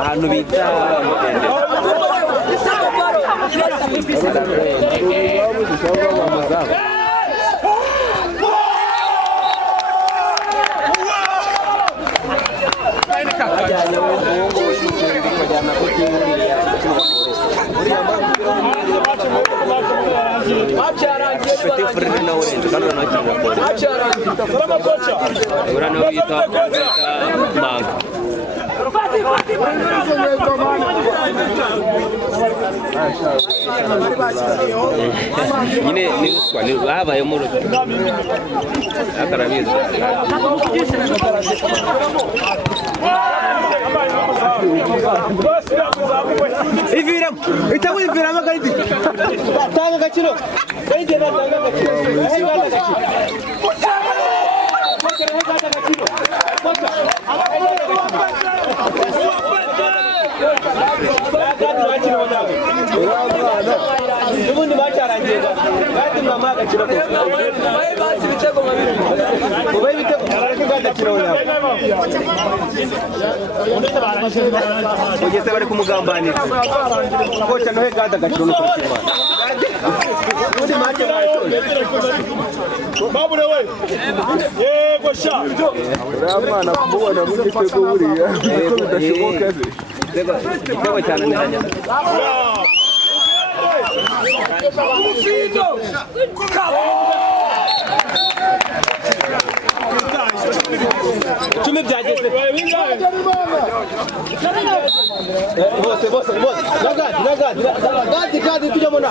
ahantu bita nyine ni ruswa ni babayemo ruswa akarabizi iviramo itawiviramo garidi tanga gaciro gaidi na tanga gaciro ubundi bacarangiye kandi mama agaciro ko baye basi bitego mabiri ubaye bitego agaciro yawe ugeze bari kumugambanira kocha nohe gada agaciro no kwimana ubundi make baitoje babure we yego sha uramwana kumubona mu gitego buriya ko bidashoboka bitego cyane nanya Cumi byageze bose nagadi tujya mona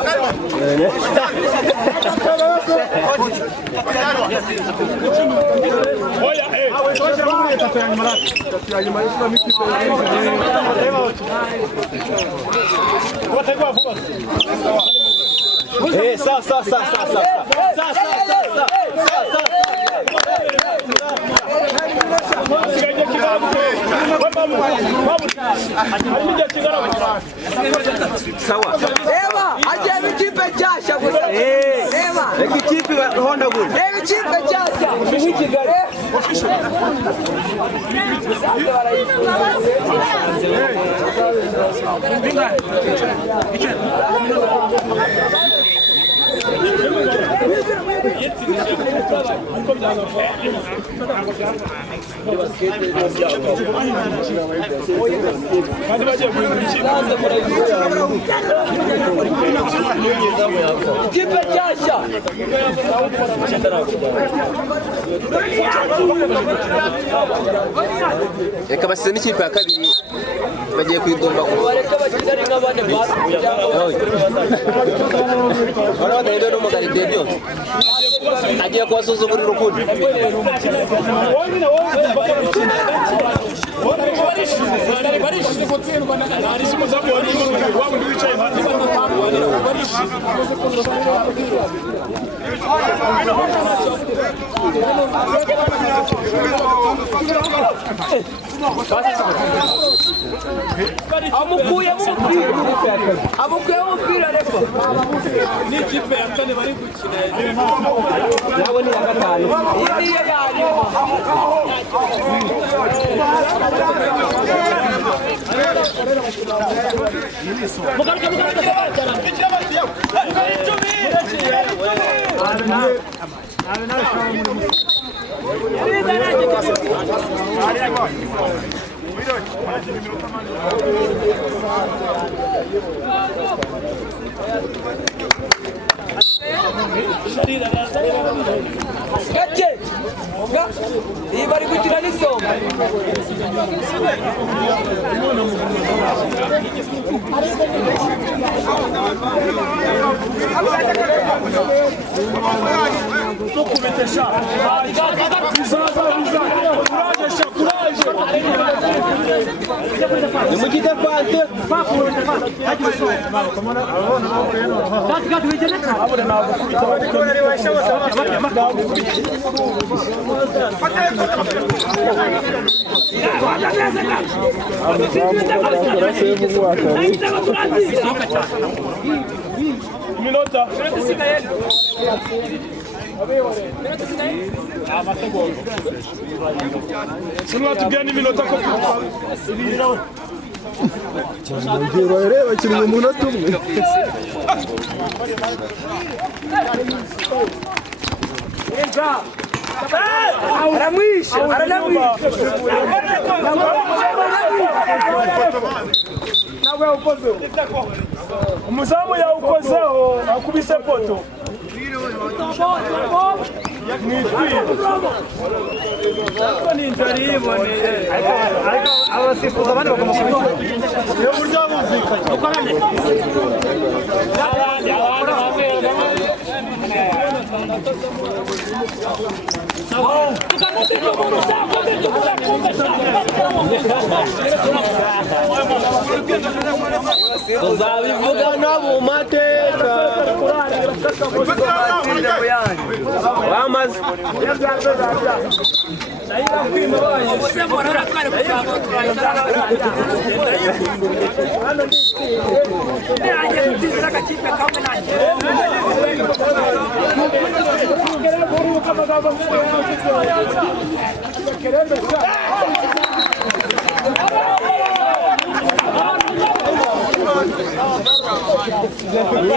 sawa ema aje ikipe cyasha gusa ema ikipe honda gol ikipe cyasha ni Kigali reka basize n'ikipe ya kabiri bagiye kwigomba bareka bakizari nk'abane basi barabada rero n'umugari Dedio agiye kubasuzugurira ukuri barishyize gutsindwa ari umuzamu wari wabo wicaye hasi amukuye umupira refa ni ikipe ya kane bari gukina nabo ni ya gatanu iyi ya Gace oga ibari gukina n'isonga kubetesha kuraje nimugite fante minota Sino tugani minota ko Ngiro reba kiri mu munota umwe Aramwisha nawe ukoze umuzamu yawukozeho akubise poto abasifuzi abandi bakamukubita iyo buryo bumvikanye tuzabivuga nabo mateka bamaze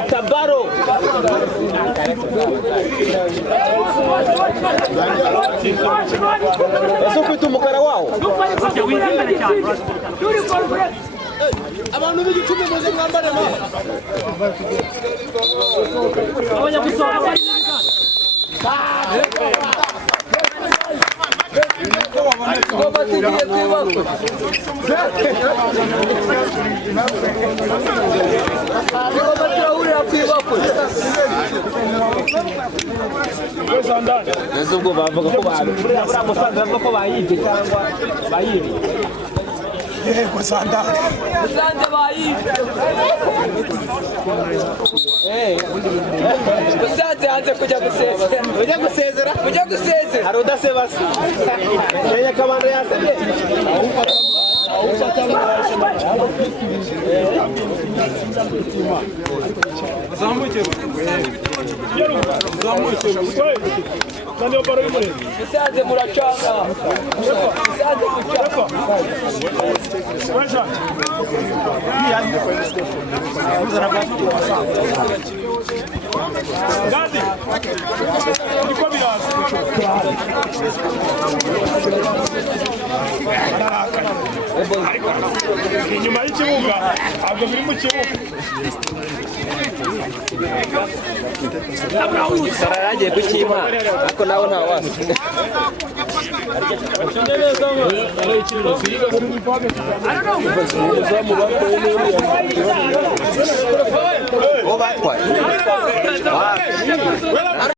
Tabaro Eso foi umukara wawo abantu b'igicumbi muze mwambare ma abanyagusora Ese ubwo bavuga ko bavuga ko bayibye cyangwa bayibye yego sandale sandale bayibye usanze hanze kujya gusezera hari udasebase yenya kabanda yasebye zamuke Nani oparo imure usanze muracanga usanze mucanga Wacha Gadi Niko biraza Inyuma y'ikibuga ahubwo biri mu kibuga Sara yagiye kukima ariko nawe nta wasi Batwaye